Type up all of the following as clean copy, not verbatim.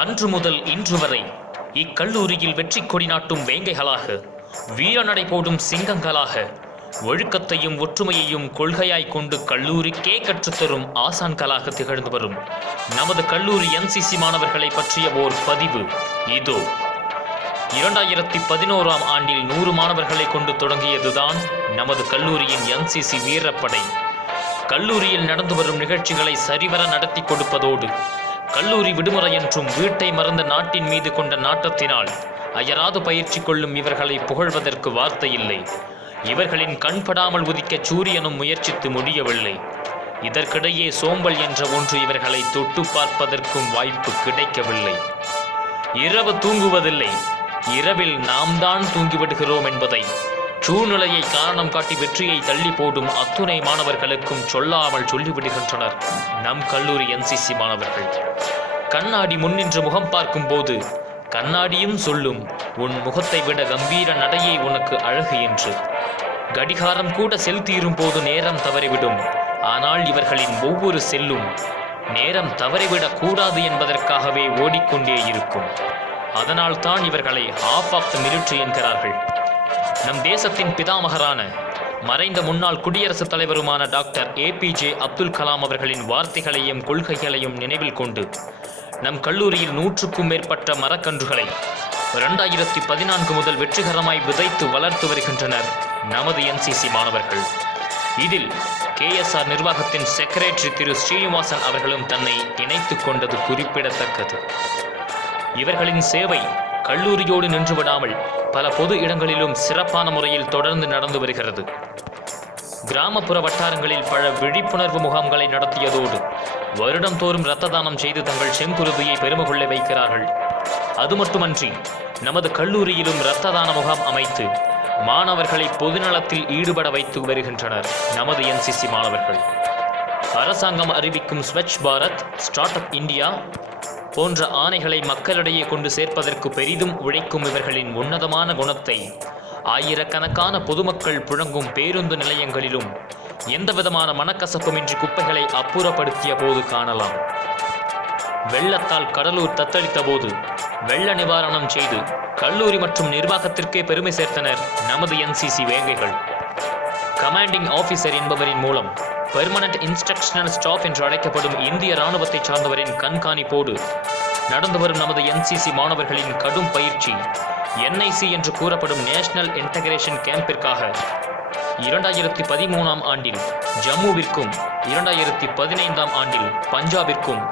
அன்று முதல் இன்று வரை இக்கல்லூரியில் வெற்றி கொடி நாட்டும் வேங்கைகளாக, வீரநடை போடும் சிங்கங்களாக, ஒழுக்கத்தையும் ஒற்றுமையையும் கொள்கையாய் கொண்டு கல்லூரிக்கே கற்றுத்தரும் ஆசான்களாக திகழ்ந்து வரும் நமது கல்லூரி என்சிசி மாணவர்களை பற்றிய ஓர் பதிவு இதோ. 2011ஆம் ஆண்டில் 100 மாணவர்களை கொண்டு தொடங்கியதுதான் நமது கல்லூரியின் என்சிசி வீரப்படை. கல்லூரியில் நடந்து வரும் நிகழ்ச்சிகளை சரிவர நடத்தி கொடுப்பதோடு, கல்லூரி விடுமுறை என்றும் வீட்டை மறந்த நாட்டின் மீது கொண்ட நாட்டத்தினால் அயராது பயிற்சி கொள்ளும் இவர்களை புகழ்வதற்கு வார்த்தை இல்லை. இவர்களின் கண்படாமல் உதிக்க சூரியனும் முயற்சித்து முடியவில்லை. இதற்கிடையே சோம்பல் என்ற ஒன்று இவர்களை தொட்டு பார்ப்பதற்கும் வாய்ப்பு கிடைக்கவில்லை. இரவு தூங்குவதில்லை, இரவில் நாம் தான் தூங்கிவிடுகிறோம் என்பதை சூழ்நிலையை காரணம் காட்டி வெற்றியை தள்ளி போடும் அத்துணை மாணவர்களுக்கும் சொல்லாமல் சொல்லிவிடுகின்றனர் நம் கல்லூரி என்சிசி மாணவர்கள். கண்ணாடி முன்னின்று முகம் பார்க்கும் போது கண்ணாடியும் சொல்லும், உன் முகத்தை விட கம்பீர நடையே உனக்கு அழகு என்று. கடிகாரம் கூட செல் தீரும் போது நேரம் தவறிவிடும். ஆனால் இவர்களின் ஒவ்வொரு செல்லும் நேரம் தவறிவிடக் கூடாது என்பதற்காகவே ஓடிக்கொண்டே இருக்கும். அதனால் தான் இவர்களை ஹாஃப் ஆஃப் த மிலிட்ரி என்கிறார்கள். நம் தேசத்தின் பிதாமகரான மறைந்த முன்னாள் குடியரசுத் தலைவருமான டாக்டர் APJ அப்துல் கலாம் அவர்களின் வார்த்தைகளையும் கொள்கைகளையும் நினைவில் கொண்டு நம் கல்லூரியில் 100க்கும் மேற்பட்ட மரக்கன்றுகளை 2014 முதல் வெற்றிகரமாய் விதைத்து வளர்த்து வருகின்றனர் நமது என்சிசி மாணவர்கள். இதில் KSR நிர்வாகத்தின் செக்ரட்டரி திரு ஸ்ரீனிவாசன் அவர்களும் தன்னை இணைத்துக் கொண்டது குறிப்பிடத்தக்கது. இவர்களின் சேவை கல்லூரியோடு நின்றுவிடாமல் பல பொது இடங்களிலும் சிறப்பான முறையில் தொடர்ந்து நடந்து வருகிறது. கிராமப்புற வட்டாரங்களில் பல விழிப்புணர்வு முகாம்களை நடத்தியதோடு வருடம் தோறும் இரத்த தானம் செய்து தங்கள் செங்குருதியை பெருமை கொள்ள வைக்கிறார்கள். அது மட்டுமன்றி நமது கல்லூரியிலும் இரத்த தான முகாம் அமைத்து மாணவர்களை பொதுநலத்தில் ஈடுபட வைத்து வருகின்றனர் நமது என்சிசி மாணவர்கள். அரசாங்கம் அறிவிக்கும் Swachh Bharat, start up India போன்ற ஆணைகளை மக்களிடையே கொண்டு சேர்ப்பதற்கு பெரிதும் உழைக்கும் இவர்களின் உன்னதமான குணத்தை ஆயிரக்கணக்கான பொதுமக்கள் புழங்கும் பேருந்து நிலையங்களிலும் எந்தவிதமான மனக்கசப்புமின்றி குப்பைகளை அப்புறப்படுத்திய போது காணலாம். வெள்ளத்தால் கடலூர் தத்தளித்த போது வெள்ள நிவாரணம் செய்து கல்லூரி மற்றும் நிர்வாகத்திற்கே பெருமை சேர்த்தனர் நமது என்சிசி வேங்கைகள். கமாண்டிங் ஆபீசர் என்பவரின் மூலம் பெர்மனன்ட் இன்ஸ்ட்ரக்ஷனல் ஸ்டாஃப் என்று அழைக்கப்படும் இந்திய இராணுவத்தை சார்ந்தவரின் கண்காணிப்போடு நடந்து வரும் நமது என்சிசி மாணவர்களின் கடும் பயிற்சி NIC என்று கூறப்படும் நேஷனல் இன்டகிரேஷன் கேம்பிற்காக 2013ஆம் ஆண்டில் ஜம்முவிற்கும், 2015ஆம் ஆண்டில் பஞ்சாபிற்கும்,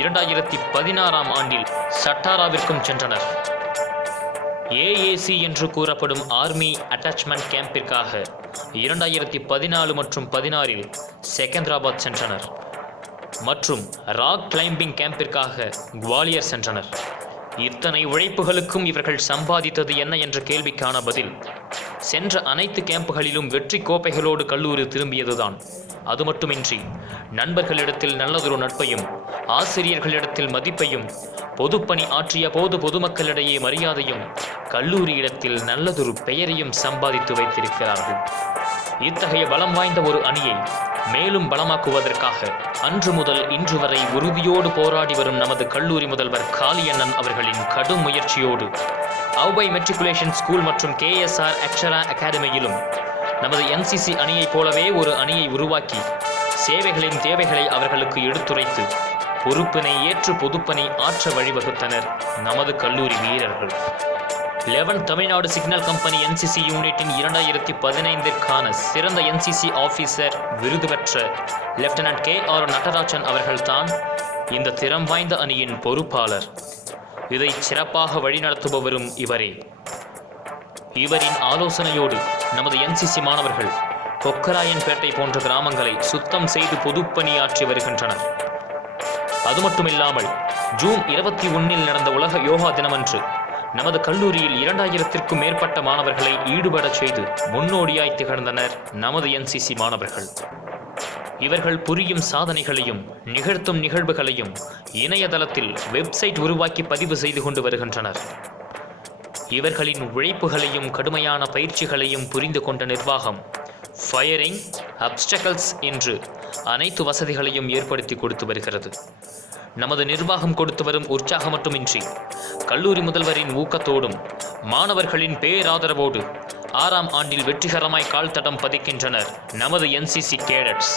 2016ஆம் ஆண்டில் சட்டாராவிற்கும் சென்றனர். AAC என்று கூறப்படும் ஆர்மி அட்டாச்மெண்ட் கேம்பிற்காக 2014 மற்றும் 16இல் செகந்திராபாத் சென்றனர். மற்றும் ராக் கிளைம்பிங் கேம்பிற்காக குவாலியர் சென்றனர். இத்தனை உழைப்புகளுக்கும் இவர்கள் சம்பாதித்தது என்ன என்ற கேள்விக்கான பதில், சென்ற அனைத்து கேம்புகளிலும் வெற்றி கோப்பைகளோடு கல்லூரி திரும்பியதுதான். அது மட்டுமின்றி நண்பர்களிடத்தில் நல்லதொரு நட்பையும், ஆசிரியர்களிடத்தில் மதிப்பையும், பொதுப்பணி ஆற்றிய போது பொதுமக்களிடையே மரியாதையும், கல்லூரியிடத்தில் நல்லதொரு பெயரையும் சம்பாதித்து வைத்திருக்கிறார்கள். இத்தகைய பலம் வாய்ந்த ஒரு அணியை மேலும் பலமாக்குவதற்காக அன்று முதல் இன்று வரை உறுதியோடு போராடி வரும் நமது கல்லூரி முதல்வர் காளியண்ணன் அவர்களின் கடும் முயற்சியோடு அவ்வை மெட்ரிகுலேஷன் ஸ்கூல் மற்றும் KSR அக்ஷரா அகாடமியிலும் நமது NCC அணியைப் போலவே ஒரு அணியை உருவாக்கி சேவைகளின் தேவைகளை அவர்களுக்கு எடுத்துரைத்து பொறுப்பினை ஏற்று பொதுப்பணி ஆற்ற வழிவகுத்தனர் நமது கல்லூரி வீரர்கள். 11 தமிழ்நாடு சிக்னல் கம்பெனி NCC யூனிட்டின் 2015ற்கான சிறந்த NCC ஆபீசர் விருது பெற்ற லெப்டினன்ட் KR நடராஜன் அவர்கள்தான் இந்த திறம் வாய்ந்த அணியின் பொறுப்பாளர். இதை சிறப்பாக வழிநடத்துபவரும் இவரே. இவரின் ஆலோசனையோடு நமது NCC மாணவர்கள் கொக்கராயன்பேட்டை போன்ற கிராமங்களை சுத்தம் செய்து பொதுப்பணியாற்றி வருகின்றனர். அது மட்டுமில்லாமல் ஜூன் 21இல் நடந்த உலக யோகா தினமன்று நமது கல்லூரியில் 2000ற்கும் மேற்பட்ட மாணவர்களை ஈடுபட செய்து முன்னோடியாய் திகழ்ந்தனர் நமது NCC மாணவர்கள். இவர்கள் புரியும் சாதனைகளையும் நிகழ்த்தும் நிகழ்வுகளையும் இணையதளத்தில் வெப்சைட் உருவாக்கி பதிவு செய்து கொண்டு வருகின்றனர். இவர்களின் உழைப்புகளையும் கடுமையான பயிற்சிகளையும் புரிந்து கொண்ட நிர்வாகம் ஃபயரிங், அப்டக்கல்ஸ் என்று அனைத்து வசதிகளையும் ஏற்படுத்தி கொடுத்து வருகிறது. நமது நிர்வாகம் கொடுத்து வரும் உற்சாகம் மட்டுமின்றி கல்லூரி முதல்வரின் ஊக்கத்தோடும் மாணவர்களின் பேராதரவோடு 6ஆம் ஆண்டில் வெற்றிகரமாய் கால் தடம் பதிக்கின்றனர் நமது NCC கேடட்ஸ்.